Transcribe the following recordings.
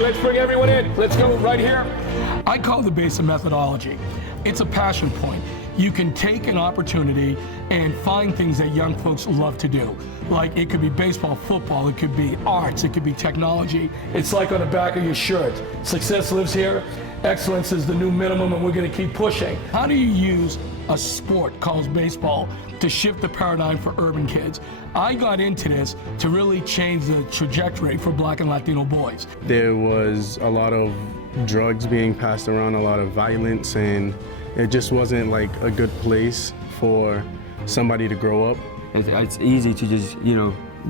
let's bring everyone in. Let's go right here. I call the base a methodology. It's a passion point. You can take an opportunity and find things that young folks love to do. Like it could be baseball, football, it could be arts, it could be technology. It's like on the back of your shirt. Success lives here. Excellence is the new minimum, and we're going to keep pushing. How do you use a sport called baseball to shift the paradigm for urban kids? I got into this to really change the trajectory for Black and Latino boys. There was a lot of drugs being passed around, a lot of violence, and it just wasn't like a good place for somebody to grow up. It's easy to just,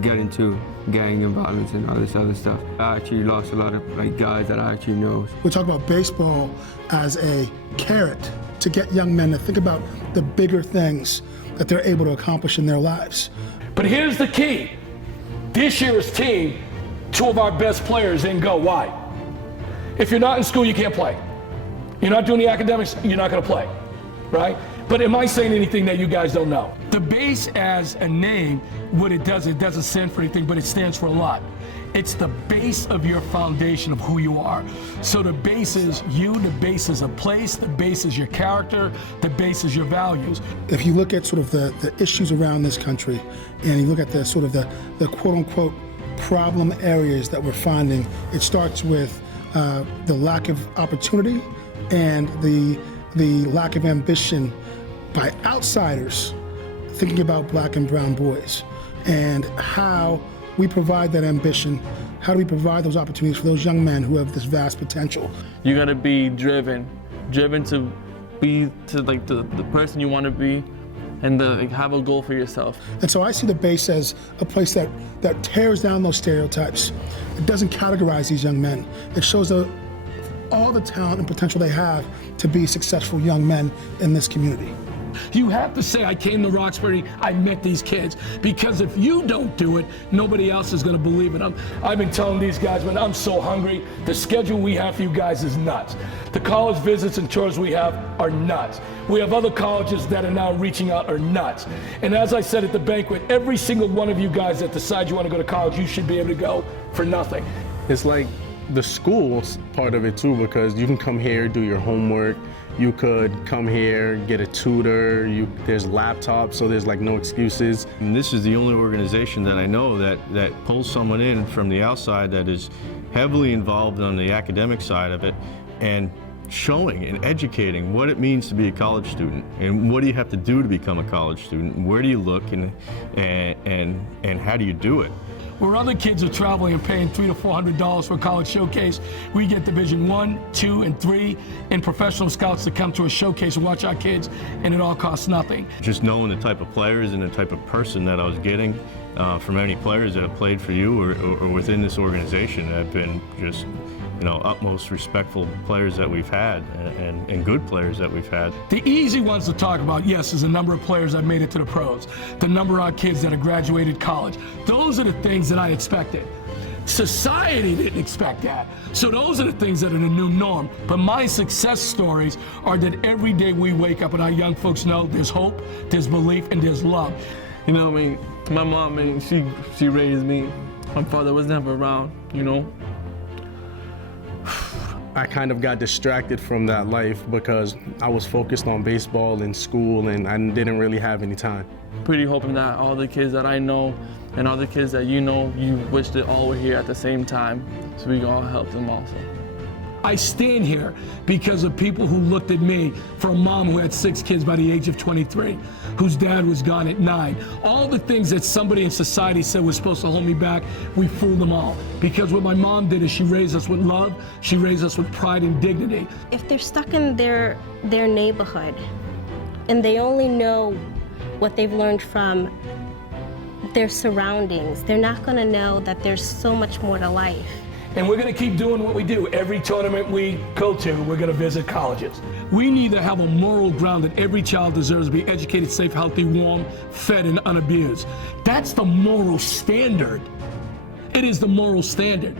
get into gang and violence and all this other stuff. I actually lost a lot of guys that I actually know. We talk about baseball as a carrot to get young men to think about the bigger things that they're able to accomplish in their lives. But here's the key. This year's team, 2 of our best players didn't go. Why? If you're not in school, you can't play. You're not doing the academics, you're not going to play, right? But am I saying anything that you guys don't know? The base as a name, what it doesn't stand for anything, but it stands for a lot. It's the base of your foundation of who you are. So the base is you, the base is a place, the base is your character, the base is your values. If you look at sort of the issues around this country, and you look at the sort of the quote unquote problem areas that we're finding, it starts with the lack of opportunity and the lack of ambition by outsiders thinking about Black and brown boys, and how we provide that ambition. How do we provide those opportunities for those young men who have this vast potential? You gotta be driven to be the person you want to be, and have a goal for yourself. And so I see the base as a place that tears down those stereotypes. It doesn't categorize these young men. It shows all the talent and potential they have to be successful young men in this community. You have to say, I came to Roxbury, I met these kids. Because if you don't do it, nobody else is going to believe it. I've been telling these guys, man, I'm so hungry. The schedule we have for you guys is nuts. The college visits and tours we have are nuts. We have other colleges that are now reaching out are nuts. And as I said at the banquet, every single one of you guys that decide you want to go to college, you should be able to go for nothing. It's like the school part of it too, because you can come here, do your homework. You could come here, get a tutor, there's laptops, so there's no excuses. And this is the only organization that I know that pulls someone in from the outside that is heavily involved on the academic side of it, and showing and educating what it means to be a college student, and what do you have to do to become a college student, and where do you look, and how do you do it. Where other kids are traveling and paying $300 to $400 for a college showcase, we get Division 1, 2, and 3, and professional scouts to come to a showcase and watch our kids, and it all costs nothing. Just knowing the type of players and the type of person that I was getting from any players that have played for you or within this organization have been just utmost respectful players that we've had, and good players that we've had. The easy ones to talk about, yes, is the number of players that made it to the pros, the number of our kids that have graduated college. Those are the things that I expected. Society didn't expect that. So those are the things that are the new norm. But my success stories are that every day we wake up and our young folks know there's hope, there's belief, and there's love. My mom, she raised me. My father was never around, I kind of got distracted from that life because I was focused on baseball and school, and I didn't really have any time. Pretty hoping that all the kids that I know and all the kids that you wish that all were here at the same time, so we can all help them also. I stand here because of people who looked at me, for a mom who had 6 kids by the age of 23, whose dad was gone at 9. All the things that somebody in society said was supposed to hold me back, we fooled them all. Because what my mom did is she raised us with love, she raised us with pride and dignity. If they're stuck in their neighborhood and they only know what they've learned from their surroundings, they're not going to know that there's so much more to life. And we're going to keep doing what we do. Every tournament we go to, we're going to visit colleges. We need to have a moral ground that every child deserves to be educated, safe, healthy, warm, fed, and unabused. That's the moral standard. It is the moral standard.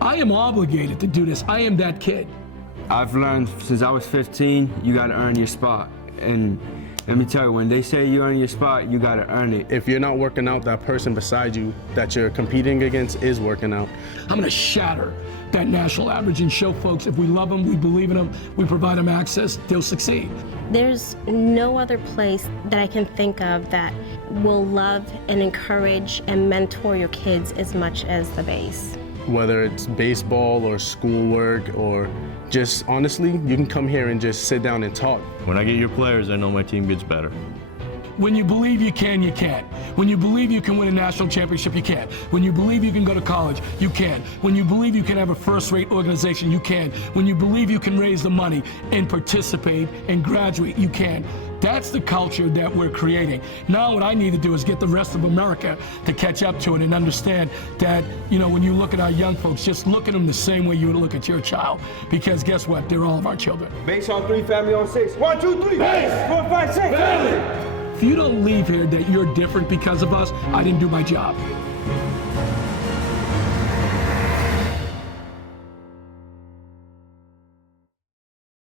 I am obligated to do this. I am that kid. I've learned since I was 15, you got to earn your spot. And Let me tell you, when they say you earn your spot, you gotta earn it. If you're not working out, that person beside you that you're competing against is working out. I'm gonna shatter that national average and show folks if we love them, we believe in them, we provide them access, they'll succeed. There's no other place that I can think of that will love and encourage and mentor your kids as much as the base. Whether it's baseball or schoolwork or just honestly, you can come here and just sit down and talk. When I get your players, I know my team gets better. When you believe you can, you can. When you believe you can win a national championship, you can. When you believe you can go to college, you can. When you believe you can have a first-rate organization, you can. When you believe you can raise the money and participate and graduate, you can. That's the culture that we're creating. Now what I need to do is get the rest of America to catch up to it and understand that, you know, when you look at our young folks, just look at them the same way you would look at your child. Because guess what? They're all of our children. Base on 3, family on 6. 1, 2, 3. Base! 4, 5, 6. Family! If you don't leave here that you're different because of us, I didn't do my job.